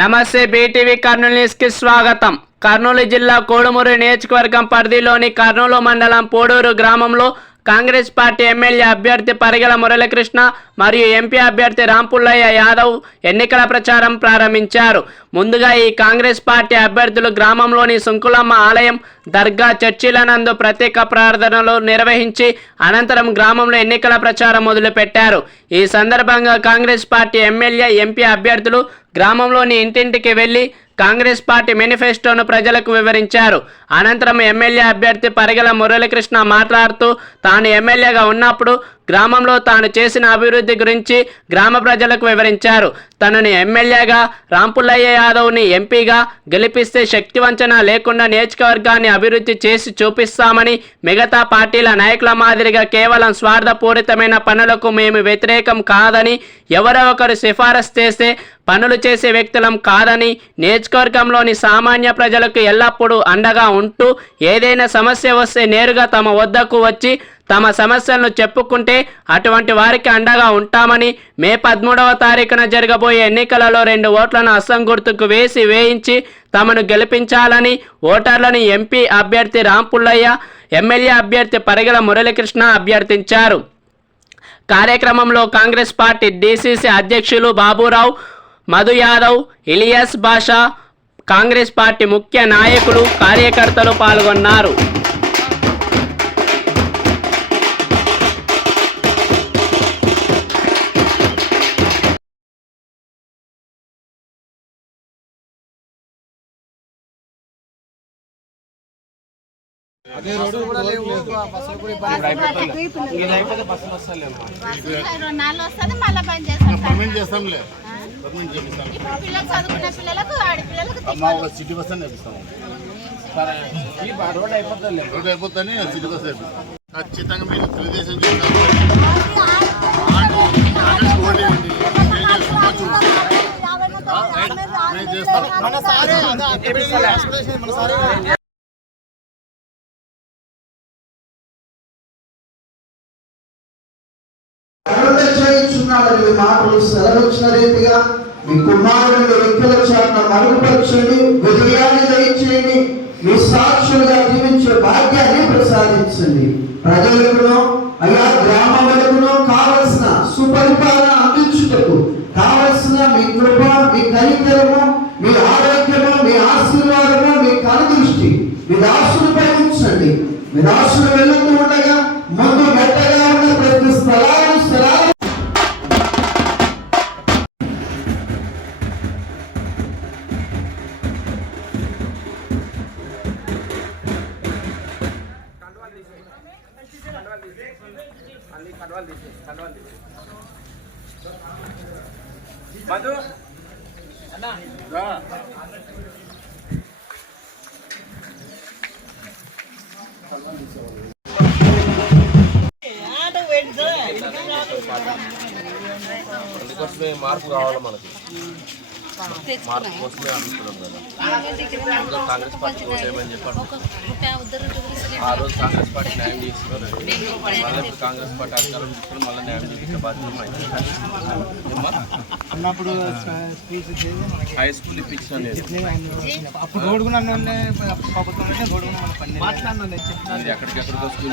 నమస్తే బీటీవీ కర్నూలు న్యూస్కి స్వాగతం. కర్నూలు జిల్లా కోడుమూరు నియోజకవర్గం పరిధిలోని కర్నూలు మండలం పోడూరు గ్రామంలో కాంగ్రెస్ పార్టీ ఎమ్మెల్యే అభ్యర్థి పరిగెల మురళీకృష్ణ మరియు ఎంపీ అభ్యర్థి రాంపుల్లయ్య యాదవ్ ఎన్నికల ప్రచారం ప్రారంభించారు. ముందుగా ఈ కాంగ్రెస్ పార్టీ అభ్యర్థులు గ్రామంలోని సుంకులమ్మ ఆలయం దర్గా చర్చిలనందు ప్రత్యేక ప్రార్థనలు నిర్వహించి అనంతరం గ్రామంలో ఎన్నికల ప్రచారం మొదలుపెట్టారు. ఈ సందర్భంగా కాంగ్రెస్ పార్టీ ఎమ్మెల్యే ఎంపీ అభ్యర్థులు గ్రామంలోని ఇంటింటికి వెళ్ళి కాంగ్రెస్ పార్టీ మేనిఫెస్టోను ప్రజలకు వివరించారు. అనంతరం ఎమ్మెల్యే అభ్యర్థి పరిగెల మురళీకృష్ణ మాట్లాడుతూ తాను ఎమ్మెల్యేగా ఉన్నప్పుడు గ్రామంలో తాను చేసిన అభివృద్ధి గురించి గ్రామ ప్రజలకు వివరించారు. తనని ఎమ్మెల్యేగా రాంపుల్లయ్య యాదవ్ని ఎంపీగా గెలిపిస్తే శక్తివంచన లేకుండా నియోజకవర్గాన్ని అభివృద్ధి చేసి చూపిస్తామని మిగతా పార్టీల నాయకుల మాదిరిగా కేవలం స్వార్థపూరితమైన పనులకు మేము వ్యతిరేకం కాదని ఎవరో ఒకరు సిఫారసు చేస్తే పనులు చేసే వ్యక్తులం కాదని నియోజకవర్గంలోని సామాన్య ప్రజలకు ఎల్లప్పుడూ అండగా ఉంటూ ఏదైనా సమస్య వస్తే నేరుగా తమ వద్దకు వచ్చి తమ సమస్యలను చెప్పుకుంటే అటువంటి వారికి అండగా ఉంటామని మే పదమూడవ తారీఖున జరగబోయే ఎన్నికలలో రెండు ఓట్లను అస్సం గుర్తుకు వేసి వేయించి తమను గెలిపించాలని ఓటర్లను ఎంపీ అభ్యర్థి రాంపుల్లయ్య ఎమ్మెల్యే అభ్యర్థి పరిగల మురళీకృష్ణ అభ్యర్థించారు. కార్యక్రమంలో కాంగ్రెస్ పార్టీ డీసీసీ అధ్యక్షులు బాబురావు మధు యాదవ్ ఇలియాస్ బాషా కాంగ్రెస్ పార్టీ ముఖ్య నాయకులు కార్యకర్తలు పాల్గొన్నారు. బస్సులు రెండు నాలుగు వస్తుంది మళ్ళీ బంద్ చేస్తాం. సార్. పర్మనెంట్ చేస్తాంలే. సిటీ బస్ అని నేర్పిస్తాం రోడ్ అయిపోతుంది సిటీ బస్ ఖచ్చితంగా మీరు తెలుగుదేశం చేస్తారు చేయించున్నాడని మీ మాటలు సెలవిచ్చిన రీతిగా మీ కుమారుడు మీ వ్యక్తుల చాటున మరుగుపరచండి విజయాన్ని దయచేయండి మీ సాక్షులుగా జీవించే భాగ్యాన్ని ప్రసాదించండి. ప్రజలకును అయా గ్రామములకును కావలసిన సుపరిపాలన అందించుటకు కావలసిన మీ కృప మీ కనికరము మీ ఆరోగ్యము మీ ఆశీర్వాదము మీ కనుదృష్టి మీ దాసులపై ఉంచండి. మీ దాసులు వెళ్తూ ఉండగా ముందు అందుకోసమే మార్పు కావాలి మనకి. మార్పు కోసమే అనుకున్నాం కదా అందులో కాంగ్రెస్ పార్టీ ఆ రోజు కాంగ్రెస్ పార్టీ న్యాయం మళ్ళీ కాంగ్రెస్ పార్టీ అధికారం తీసుకొని మళ్ళీ న్యాయం బాధ్యత? అన్నప్పుడు హై స్కూల్ ఇప్పించిన అప్పుడు రోడ్డు మీరు ఎక్కడికెక్కడికో స్కూల్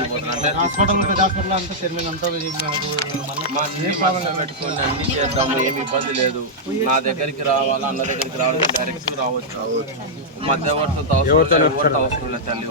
మా మనసులో పెట్టుకొని అన్ని చేద్దాము ఏమి ఇబ్బంది లేదు నా దగ్గరికి రావాలా అన్న దగ్గరికి రావాలంటే డైరెక్ట్ రావచ్చు. ఎవరితో అవసరం లేదు తల్లి.